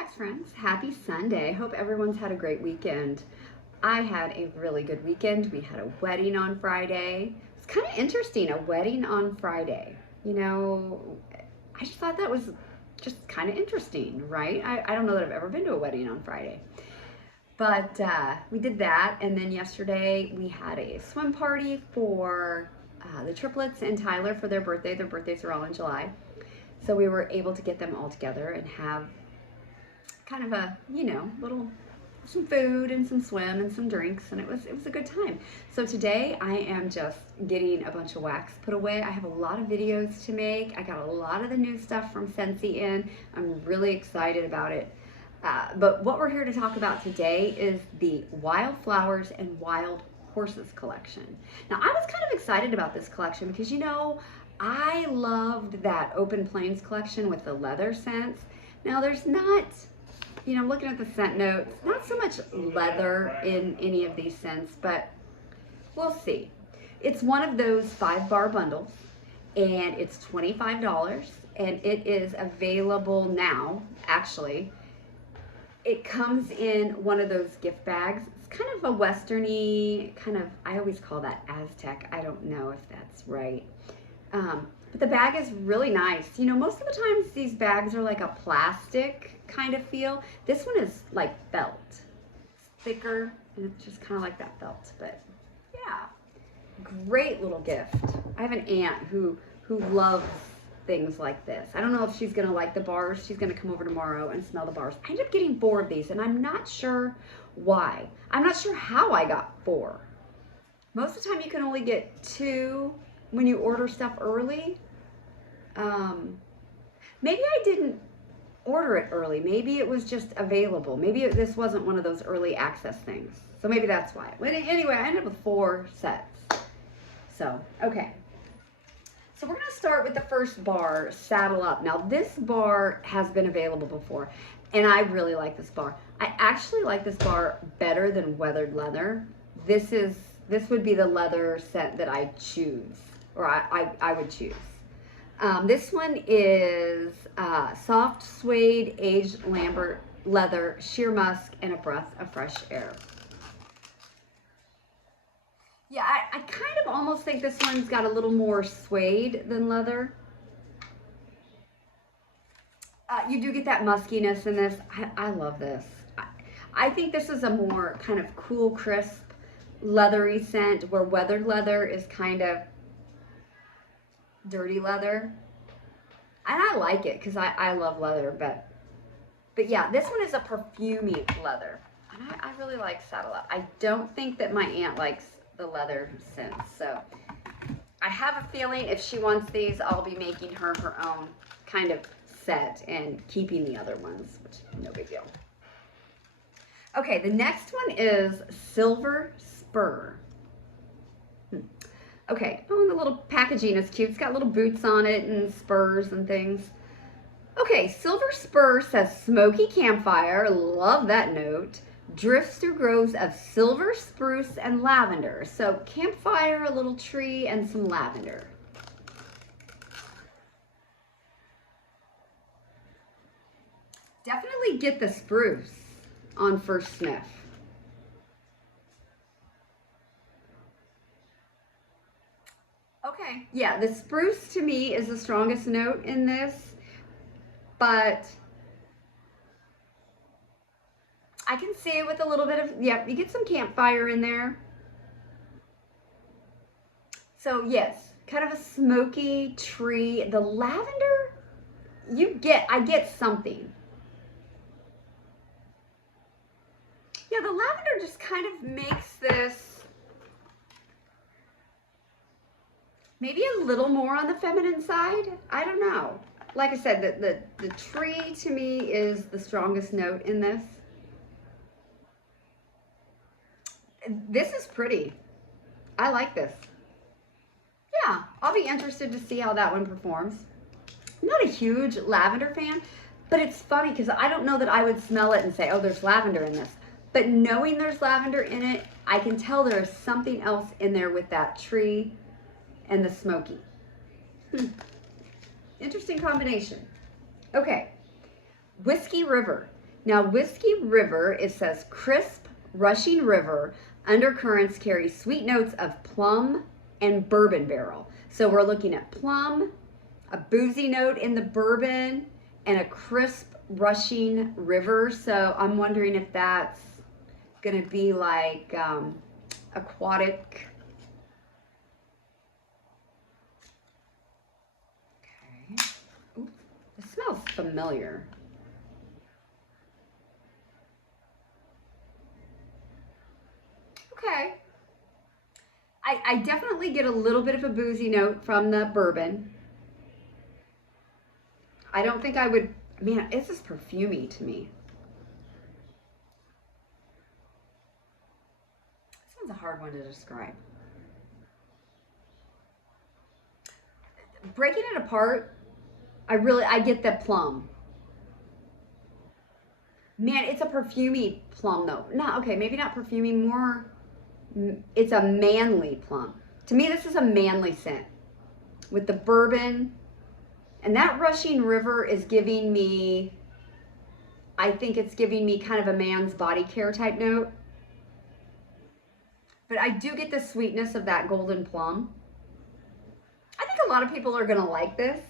Wax friends, happy Sunday. Hope everyone's had a great weekend. I had a really good weekend. We had a wedding on Friday. It's kind of interesting, a wedding on Friday. You know, I just thought that was just kind of interesting, right? I don't know that I've ever been to a wedding on Friday. But we did that, and then yesterday we had a swim party for the triplets and Tyler for their birthday. Their birthdays are all in July. So we were able to get them all together and have kind of a, some food and some swim and some drinks, and it was a good time. So today I am just getting a bunch of wax put away. I have a lot of videos to make. I got a lot of the new stuff from Scentsy in. I'm really excited about it. But what we're here to talk about today is the Wildflowers and Wild Horses collection. Now, I was kind of excited about this collection because, I loved that Open Plains collection with the leather scents. Now, there's not, I'm looking at the scent notes, not so much leather in any of these scents, but we'll see. It's one of those 5-bar bundles, and it's $25, and it is available now, actually. It comes in one of those gift bags. It's kind of a westerny, I always call that Aztec. I don't know if that's right. But the bag is really nice. Most of the times these bags are like a plastic kind of feel. This one is like felt. It's thicker, and it's just kind of like that felt. But yeah, great little gift. I have an aunt who loves things like this. I don't know if she's gonna like the bars. She's gonna come over tomorrow and smell the bars. I ended up getting 4 of these, and I'm not sure why. I'm not sure how I got 4. Most of the time you can only get 2 when you order stuff early. Maybe I didn't order it early. Maybe it was just available. Maybe this wasn't one of those early access things. So maybe that's why. But anyway, I ended up with 4 sets. So, okay. So we're gonna start with the first bar, Saddle Up. Now this bar has been available before, and I really like this bar. I actually like this bar better than Weathered Leather. This would be the leather scent that I choose, or I would choose. This one is soft suede, aged Lambert leather, sheer musk, and a breath of fresh air. Yeah, I kind of almost think this one's got a little more suede than leather. You do get that muskiness in this. I love this. I think this is a more kind of cool, crisp, leathery scent, where Weathered Leather is kind of dirty leather. And I like it because I love leather, but yeah, this one is a perfumey leather. And I really like Saddle Up. I don't think that my aunt likes the leather scents, so I have a feeling if she wants these, I'll be making her own kind of set and keeping the other ones, which no big deal. Okay, the next one is Silver Spur. Okay, oh, and the little packaging is cute. It's got little boots on it and spurs and things. Okay, Silver Spur says smoky campfire, love that note. Drifts through groves of silver spruce and lavender. So campfire, a little tree, and some lavender. Definitely get the spruce on first sniff. Okay, yeah, the spruce to me is the strongest note in this, but I can see it with a little bit of, yeah, you get some campfire in there. So yes, kind of a smoky tree. The lavender, I get something. Yeah, the lavender just kind of makes this maybe a little more on the feminine side. I don't know. Like I said, the tree to me is the strongest note in this. This is pretty. I like this. Yeah, I'll be interested to see how that one performs. I'm not a huge lavender fan, but it's funny because I don't know that I would smell it and say, oh, there's lavender in this. But knowing there's lavender in it, I can tell there's something else in there with that tree and the smoky. Interesting combination. Okay, Whiskey River. Now, Whiskey River, it says crisp, rushing river, undercurrents carry sweet notes of plum and bourbon barrel. So we're looking at plum, a boozy note in the bourbon, and a crisp, rushing river. So I'm wondering if that's going to be like aquatic. Okay. Ooh, it smells familiar. Okay. I definitely get a little bit of a boozy note from the bourbon. I don't think I would, man, this is perfumey to me. This one's a hard one to describe. Breaking it apart, I get the plum. Man, it's a perfumey plum though. Not, okay, maybe not perfumey, more, it's a manly plum. To me, this is a manly scent with the bourbon. And that rushing river is giving me, I think it's giving me kind of a man's body care type note. But I do get the sweetness of that golden plum. I think a lot of people are gonna like this.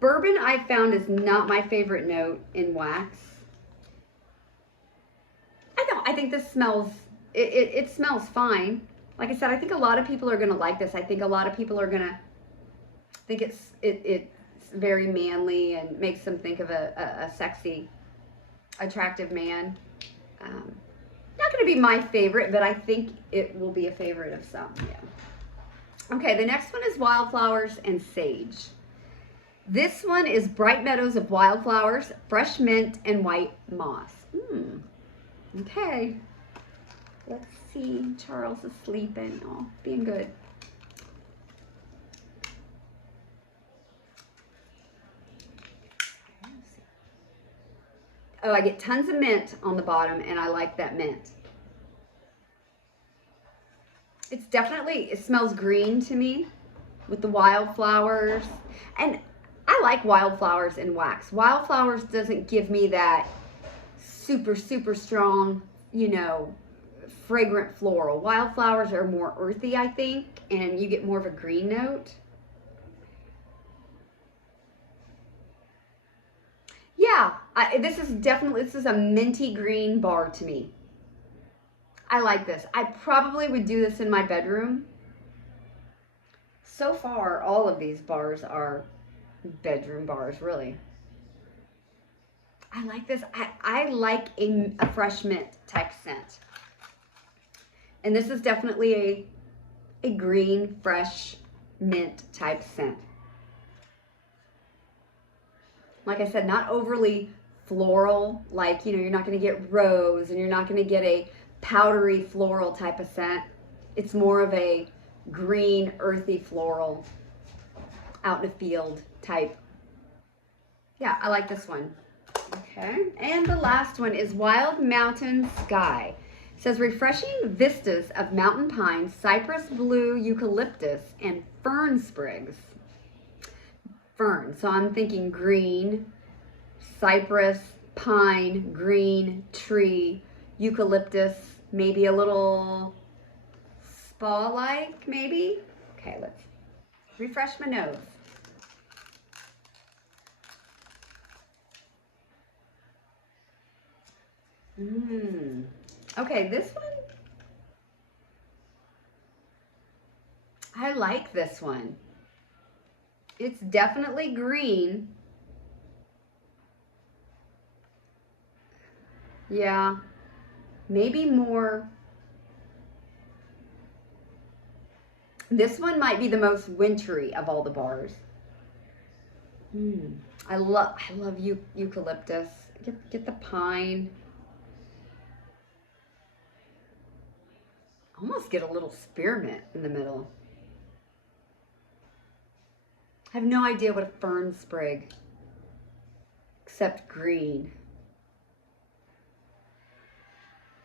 Bourbon, I found, is not my favorite note in wax. I think this smells, it smells fine. Like I said, I think a lot of people are gonna like this. I think a lot of people are gonna think it's very manly and makes them think of a sexy, attractive man. Not going to be my favorite, but I think it will be a favorite of some. Yeah. Okay, the next one is Wildflowers and Sage. This one is Bright Meadows of Wildflowers, Fresh Mint, and White Moss. Okay. Let's see. Charles is sleeping. Oh, being good. Oh, I get tons of mint on the bottom, and I like that mint. It's definitely, it smells green to me with the wildflowers. And I like wildflowers in wax. Wildflowers doesn't give me that super, super strong, you know, fragrant floral. Wildflowers are more earthy, I think, and you get more of a green note. Yeah, this is a minty green bar to me. I like this. I probably would do this in my bedroom. So far, all of these bars are bedroom bars, really. I like this. I like a fresh mint type scent. And this is definitely a green, fresh mint type scent. Like I said, not overly floral, like, you know, you're not going to get rose and you're not going to get a powdery floral type of scent. It's more of a green, earthy floral, out in the field type. Yeah, I like this one. Okay, and the last one is Wild Mountain Sky. It says refreshing vistas of mountain pine, cypress blue, eucalyptus, and fern sprigs. Fern, so I'm thinking green, cypress, pine, green, tree, eucalyptus, maybe a little spa-like, maybe? Okay, let's refresh my nose. Okay, this one, I like this one. It's definitely green. Yeah, maybe more. This one might be the most wintry of all the bars. I love eucalyptus. Get the pine. Almost get a little spearmint in the middle. I have no idea what a fern sprig, except green.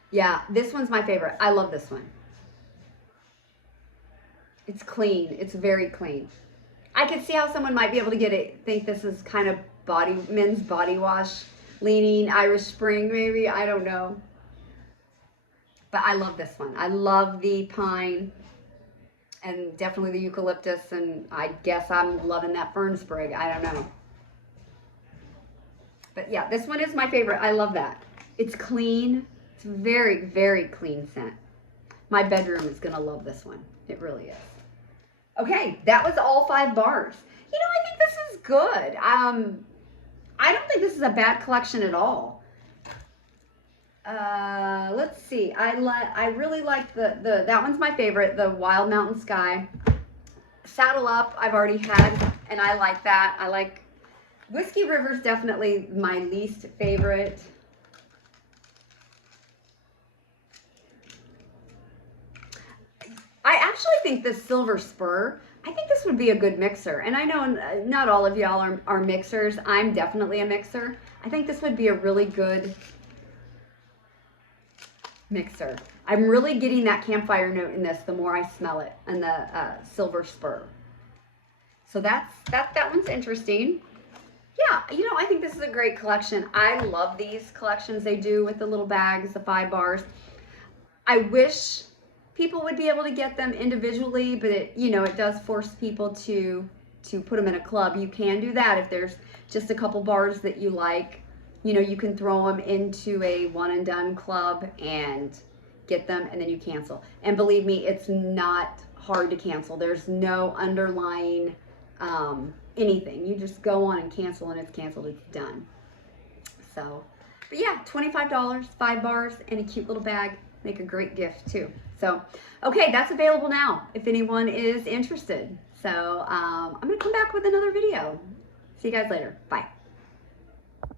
Yeah, this one's my favorite. I love this one. It's clean. It's very clean. I could see how someone might be able to get it, think this is kind of men's body wash leaning Irish Spring, maybe. I don't know. But I love this one. I love the pine and definitely the eucalyptus, and I guess I'm loving that fern sprig. I don't know. But yeah, this one is my favorite. I love that. It's clean. It's very, very clean scent. My bedroom is going to love this one. It really is. Okay, that was all 5 bars. You know, I think this is good. I don't think this is a bad collection at all. Let's see. I really like that one's my favorite, the Wild Mountain Sky. Saddle Up, I've already had, and I like that. I like Whiskey River's definitely my least favorite. I actually think the Silver Spur, I think this would be a good mixer. And I know not all of y'all are mixers. I'm definitely a mixer. I think this would be a really good mixer. I'm really getting that campfire note in this the more I smell it, and the Silver Spur. So that one's interesting. Yeah, you know, I think this is a great collection. I love these collections they do with the little bags, the 5 bars. I wish people would be able to get them individually, but it, you know, it does force people to put them in a club. You can do that if there's just a couple bars that you like. You know, you can throw them into a one and done club and get them, and then you cancel. And believe me, it's not hard to cancel. There's no underlying anything. You just go on and cancel, and it's canceled. It's done. So, but yeah, $25, 5 bars, and a cute little bag. Make a great gift too. So, okay, that's available now if anyone is interested. So, I'm going to come back with another video. See you guys later. Bye.